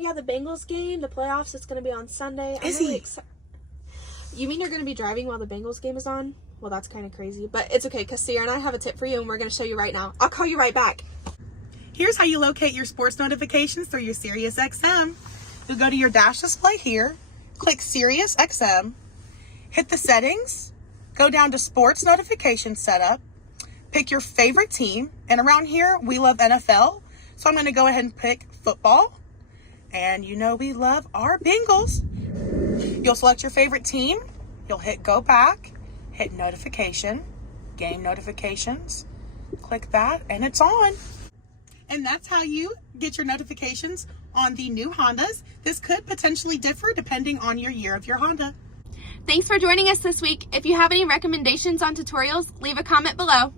Yeah, the Bengals game, the playoffs, it's going to be on Sunday. Is I'm really he? excited. You mean you're going to be driving while the Bengals game is on? Well, that's kind of crazy, but it's okay because Sierra and I have a tip for you and we're going to show you right now. I'll call you right back. Here's how you locate your sports notifications through your Sirius XM. You'll go to your dash display here, click Sirius XM, hit the settings, go down to sports notification setup, pick your favorite team, and around here we love NFL, so I'm going to go ahead and pick football, and you know we love our Bengals. You'll select your favorite team, you'll hit go back, hit notification, game notifications, click that, and it's on. And that's how you get your notifications on the new Hondas. This could potentially differ depending on your year of your Honda. Thanks for joining us this week. If you have any recommendations on tutorials, leave a comment below.